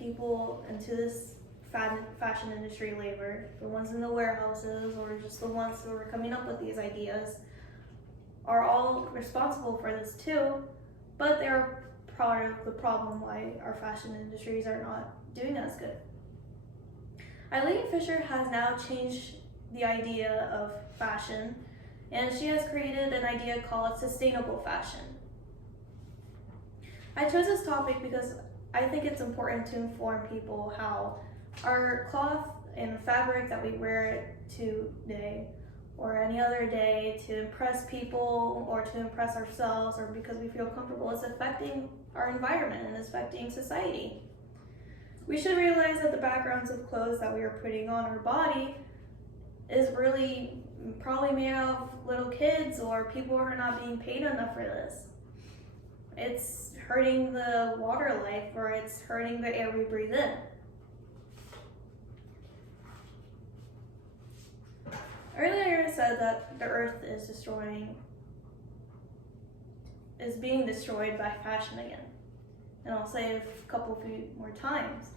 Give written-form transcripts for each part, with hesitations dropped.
people into this fashion industry labor, the ones in the warehouses or just the ones who are coming up with these ideas, are all responsible for this too, but they're part of the problem why our fashion industries are not doing as good. Eileen Fisher has now changed the idea of fashion, and she has created an idea called sustainable fashion. I chose this topic because I think it's important to inform people how our cloth and fabric that we wear today or any other day to impress people or to impress ourselves or because we feel comfortable is affecting our environment and is affecting society. We should realize that the backgrounds of clothes that we are putting on our body is really probably made out of little kids or people who are not being paid enough for this. It's hurting the water life or it's hurting the air we breathe in. Earlier I said that the earth is being destroyed by fashion again. And I'll say it a few more times.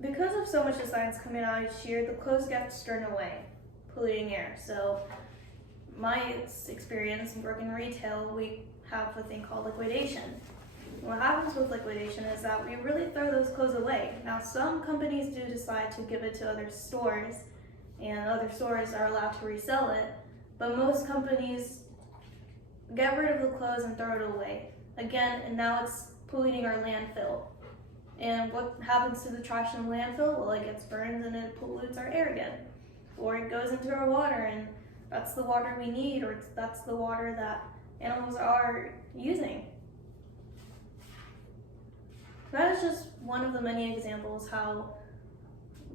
Because of so much designs coming out each year, the clothes get thrown away, polluting air. So my experience in working retail, we have a thing called liquidation. What happens with liquidation is that we really throw those clothes away. Now some companies do decide to give it to other stores, and other stores are allowed to resell it, but most companies get rid of the clothes and throw it away. Again, and now it's polluting our landfill. And what happens to the trash in the landfill? Well, it gets burned and it pollutes our air again. Or it goes into our water and that's the water we need, or that's the water that animals are using. That is just one of the many examples how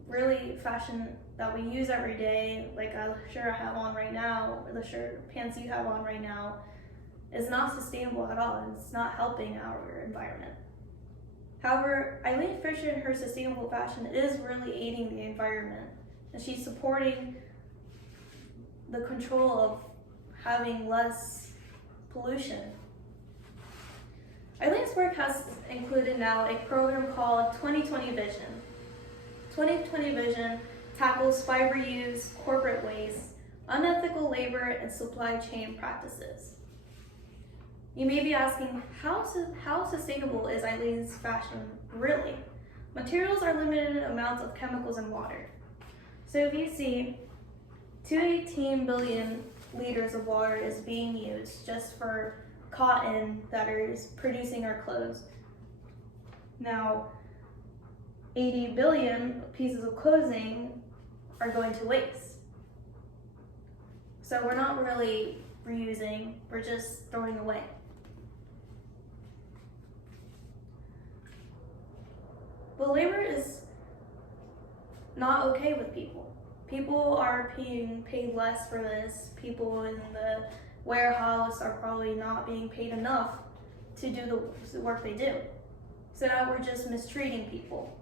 really fashion that we use every day, like the shirt I have on right now, or the pants you have on right now, is not sustainable at all, and it's not helping our environment. However, Eileen Fisher and her sustainable fashion is really aiding the environment, and she's supporting the control of having less pollution. Eileen's work has included now a program called 2020 Vision. 2020 Vision tackles fiber use, corporate waste, unethical labor, and supply chain practices. You may be asking, how sustainable is Eileen's fashion really? Materials are limited amounts of chemicals and water. So if you see, 218 billion liters of water is being used just for cotton that is producing our clothes. Now, 80 billion pieces of clothing are going to waste. So we're not really reusing, we're just throwing away. But labor is not okay with people. People are being paid less for this. People in the warehouse are probably not being paid enough to do the work they do. So now we're just mistreating people.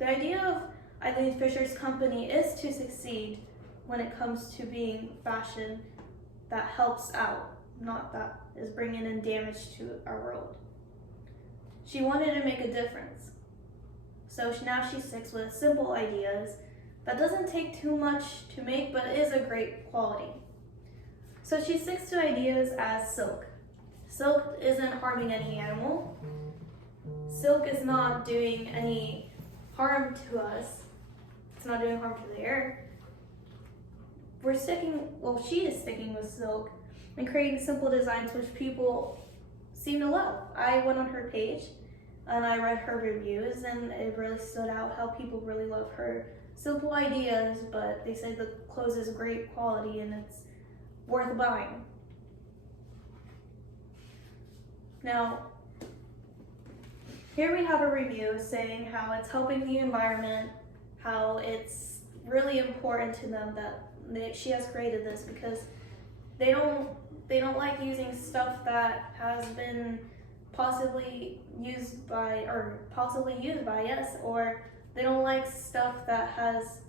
The idea of Eileen Fisher's company is to succeed when it comes to being fashion that helps out, not that is bringing in damage to our world. She wanted to make a difference. So now she sticks with simple ideas that doesn't take too much to make, but is a great quality. So she sticks to ideas as silk. Silk isn't harming any animal. Silk is not doing any harm to us. It's not doing harm to the air. She is sticking with silk and creating simple designs which people seem to love. I went on her page and I read her reviews, and it really stood out how people really love her simple ideas, but they say the clothes is great quality and it's worth buying. Now, here we have a review saying how it's helping the environment, how it's really important to them that she has created this because they don't like using stuff that has been possibly used by us, or they don't like stuff that has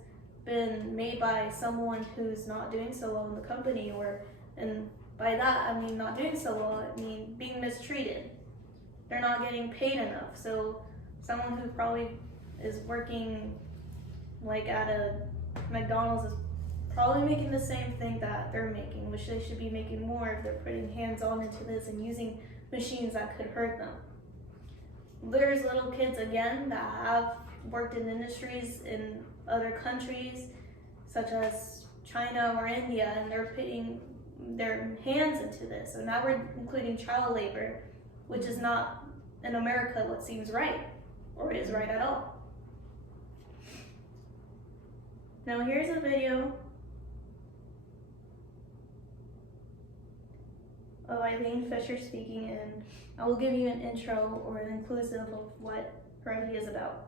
been made by someone who's not doing so well in the company or in by that, I mean not doing so well, I mean being mistreated. They're not getting paid enough. So someone who probably is working like at a McDonald's is probably making the same thing that they're making, which they should be making more if they're putting hands-on into this and using machines that could hurt them. There's little kids again that have worked in industries in other countries such as China or India, and they're putting their hands into this. So now we're including child labor, which is not in America what seems right or is right at all. Now here's a video of Eileen Fisher speaking, and I will give you an intro or an inclusive of what her idea is about.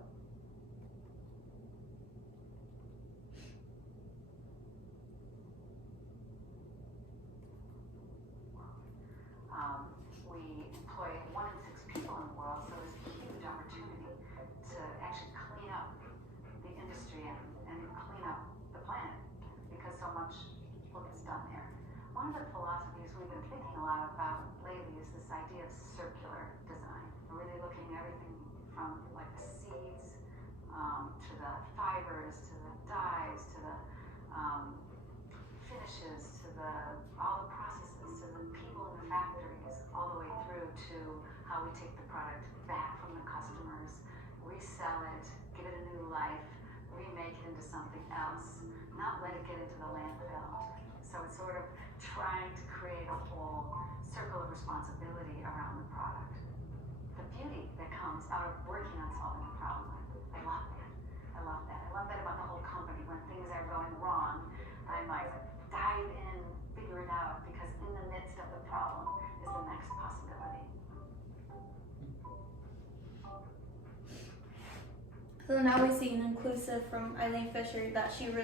We employ 1 in 6 people in the world, so there's a huge opportunity to actually clean up the industry and clean up the planet, because so much work is done there. One of the philosophies we've been thinking a lot about lately is this idea of circular design. We're really looking at everything from like the seeds to the fibers, to the dyes, to the finishes, to all the processes, to the people in the factories, all the way through to how we take the product back from the customers, resell it, give it a new life, remake it into something else, not let it get into the landfill. So it's sort of trying to create a whole circle of responsibility around the product. The beauty that comes out of working on solving a problem, I love that. I love that. I love that about the whole company. When things are going wrong, I might dive in, figure it out, because in the midst of the problem is the next possibility. So now we see an inclusive from Eileen Fisher that she really